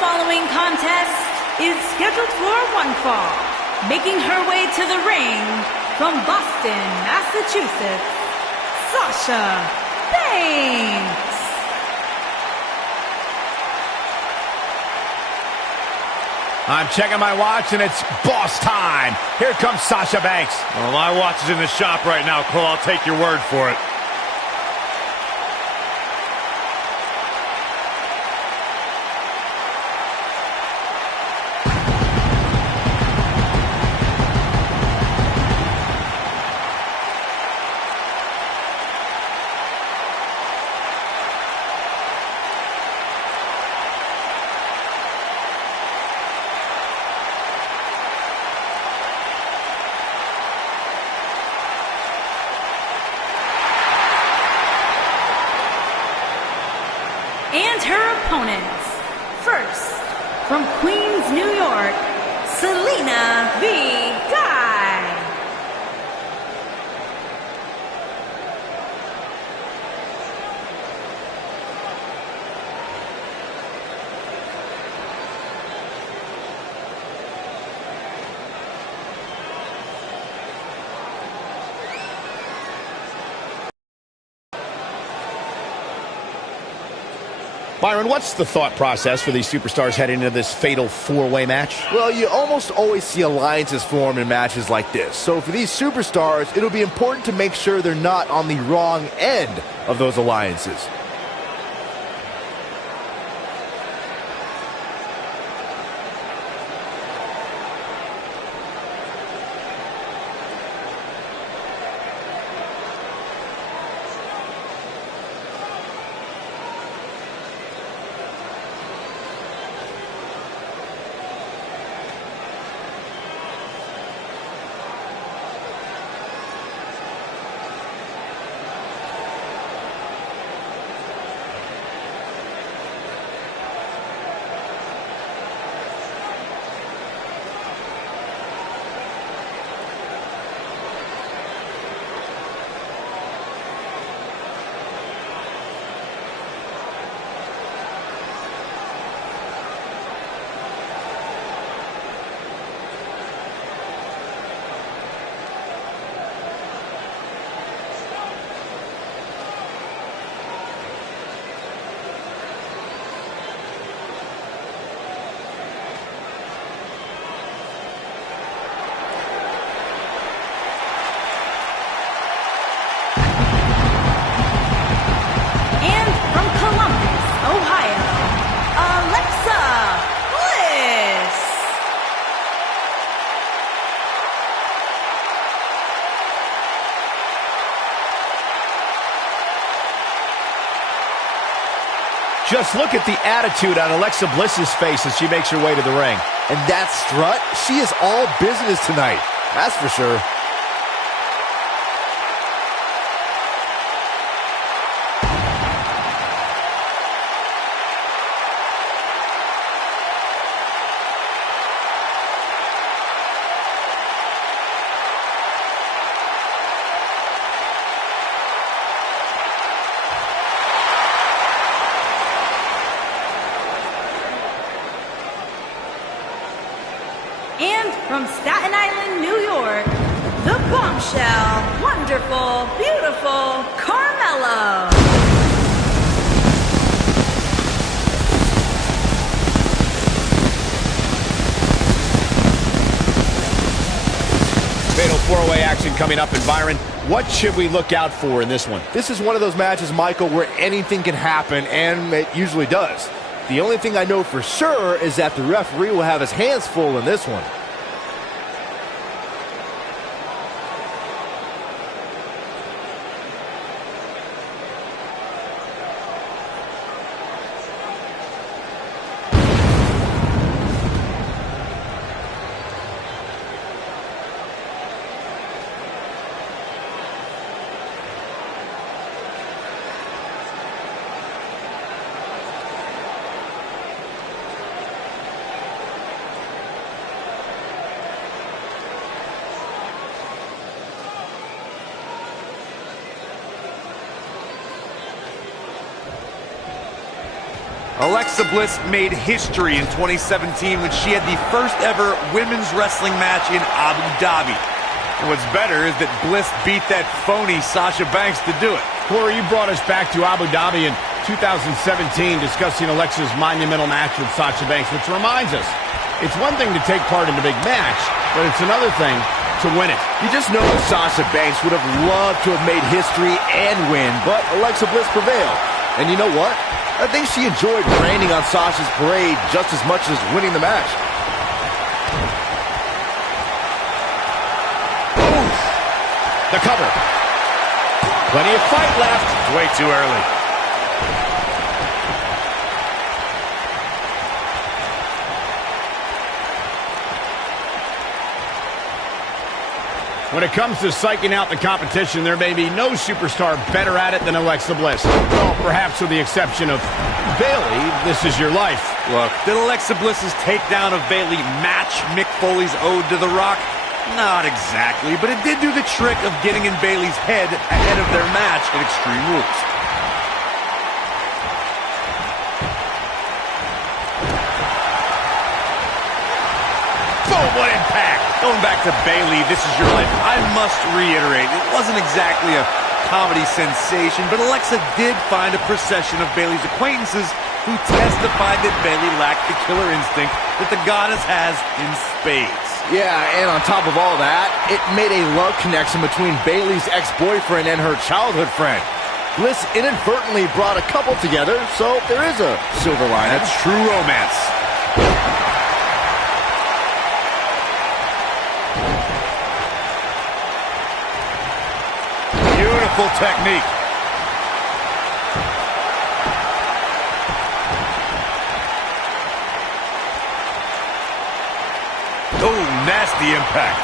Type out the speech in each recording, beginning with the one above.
following contest is scheduled for one fall. Making her way to the ring from Boston, Massachusetts, Sasha Banks. I'm checking my watch, and it's boss time. Here comes Sasha Banks. Well, my watch is in the shop right now, Cole. I'll take your word for it. And her opponents, first, from Queens, New York, Selena V. Guy. Byron, what's the thought process for these superstars heading into this fatal four-way match? Well, you almost always see alliances form in matches like this. So for these superstars, it'll be important to make sure they're not on the wrong end of those alliances. Just look at the attitude on Alexa Bliss's face as she makes her way to the ring. And that strut, she is all business tonight. That's for sure. And from Staten Island, New York, the bombshell, wonderful, beautiful Carmella. Fatal four-way action coming up. And Byron, what should we look out for in this one? This is one of those matches, Michael, where anything can happen, and it usually does. The only thing I know for sure is that the referee will have his hands full in this one. Alexa Bliss made history in 2017 when she had the first ever women's wrestling match in Abu Dhabi. And what's better is that Bliss beat that phony Sasha Banks to do it. Corey, you brought us back to Abu Dhabi in 2017 discussing Alexa's monumental match with Sasha Banks, which reminds us, it's one thing to take part in a big match, but it's another thing to win it. You just know that Sasha Banks would have loved to have made history and win, but Alexa Bliss prevailed. And you know what? I think she enjoyed raining on Sasha's parade just as much as winning the match. Oof. The cover. Plenty of fight left. Way too early. When it comes to psyching out the competition, there may be no superstar better at it than Alexa Bliss. Well, perhaps with the exception of Bayley, this is your life. Look, did Alexa Bliss's takedown of Bayley match Mick Foley's ode to The Rock? Not exactly, but it did do the trick of getting in Bayley's head ahead of their match at Extreme Rules. Boom, what impact! Going back to Bayley, this is your life. I must reiterate, it wasn't exactly a comedy sensation, but Alexa did find a procession of Bayley's acquaintances who testified that Bayley lacked the killer instinct that the goddess has in spades. Yeah, and on top of all that, it made a love connection between Bayley's ex-boyfriend and her childhood friend. Bliss inadvertently brought a couple together, so there is a silver lining. That's true romance. Beautiful technique. Oh, nasty impact.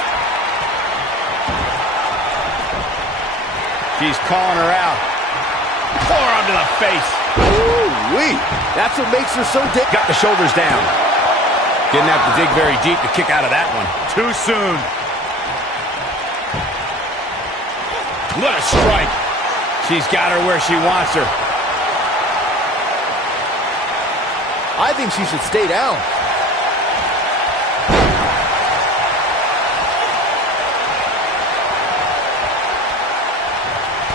She's calling her out. Forearm to the face. Ooh-wee. That's what makes her so dick. Got the shoulders down. Didn't have to dig very deep to kick out of that one. Too soon. What a strike. She's got her where she wants her. I think she should stay down.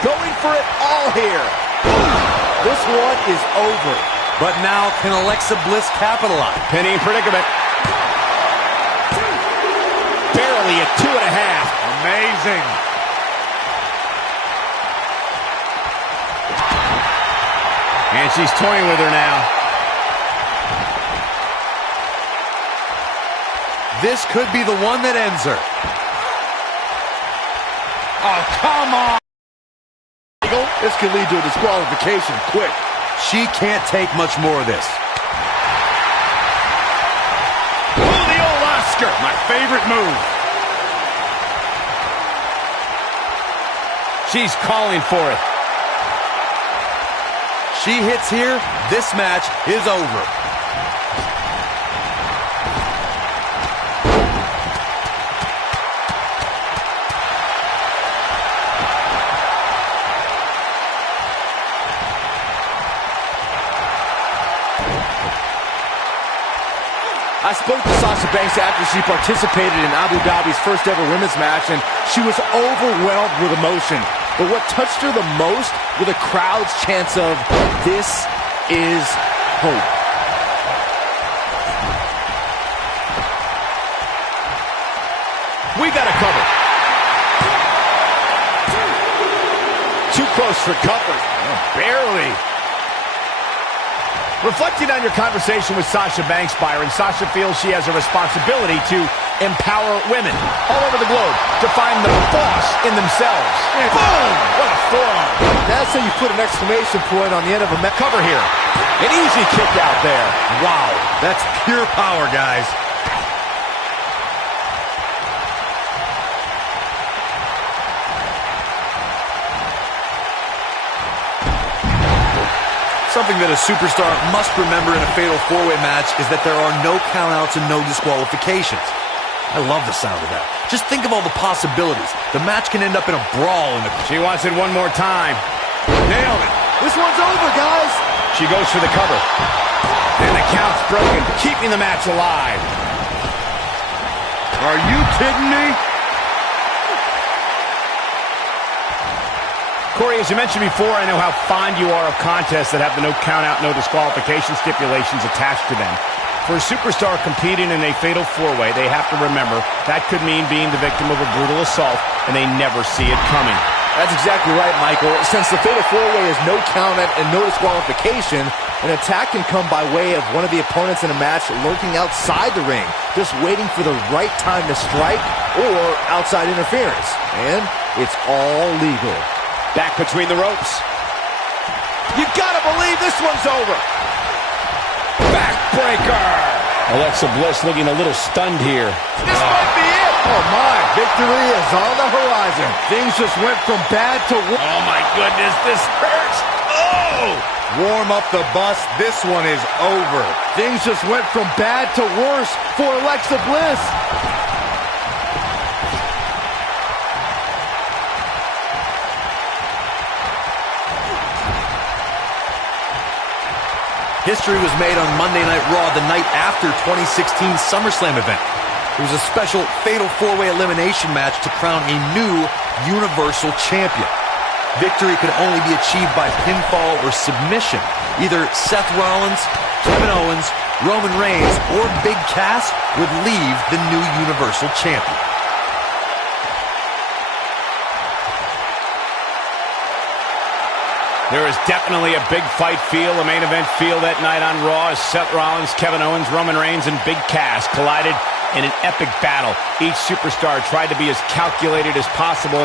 Going for it all here. This one is over. But now can Alexa Bliss capitalize? Pinning predicament. Barely at 2.5. Amazing. And she's toying with her now. This could be the one that ends her. Oh, come on. This could lead to a disqualification quick. She can't take much more of this. Oh, the old Oscar. My favorite move. She's calling for it. She hits here, this match is over. I spoke to Sasha Banks after she participated in Abu Dhabi's first ever women's match, and she was overwhelmed with emotion. But what touched her the most were the crowd's chants of, "This is hope." We got a cover. Too close for comfort. Barely. Reflecting on your conversation with Sasha Banks, Byron, Sasha feels she has a responsibility to empower women all over the globe to find the boss in themselves. Boom! What a forearm. That's how you put an exclamation point on the end of a Cover here. An easy kick out there. Wow, that's pure power, guys. Something that a superstar must remember in a fatal four-way match is that there are no countouts and no disqualifications. I love the sound of that. Just think of all the possibilities. The match can end up in a brawl. She wants it one more time. Nailed it. This one's over, guys. She goes for the cover. And the count's broken, keeping the match alive. Are you kidding me? Corey, as you mentioned before, I know how fond you are of contests that have the no count-out, no disqualification stipulations attached to them. For a superstar competing in a fatal four-way, they have to remember that could mean being the victim of a brutal assault, and they never see it coming. That's exactly right, Michael. Since the fatal four-way is no count-out and no disqualification, an attack can come by way of one of the opponents in a match lurking outside the ring, just waiting for the right time to strike or outside interference. And it's all legal. Back between the ropes. You gotta believe this one's over. Backbreaker. Alexa Bliss looking a little stunned here. This might be it. Oh my, victory is on the horizon. Things just went from bad to worse. Oh my goodness, this hurts. Oh! Warm up the bus. This one is over. Things just went from bad to worse for Alexa Bliss. History was made on Monday Night Raw, the night after 2016 SummerSlam event. It was a special fatal four-way elimination match to crown a new Universal Champion. Victory could only be achieved by pinfall or submission. Either Seth Rollins, Kevin Owens, Roman Reigns, or Big Cass would leave the new Universal Champion. There is definitely a big fight feel, a main event feel that night on Raw as Seth Rollins, Kevin Owens, Roman Reigns, and Big Cass collided in an epic battle. Each superstar tried to be as calculated as possible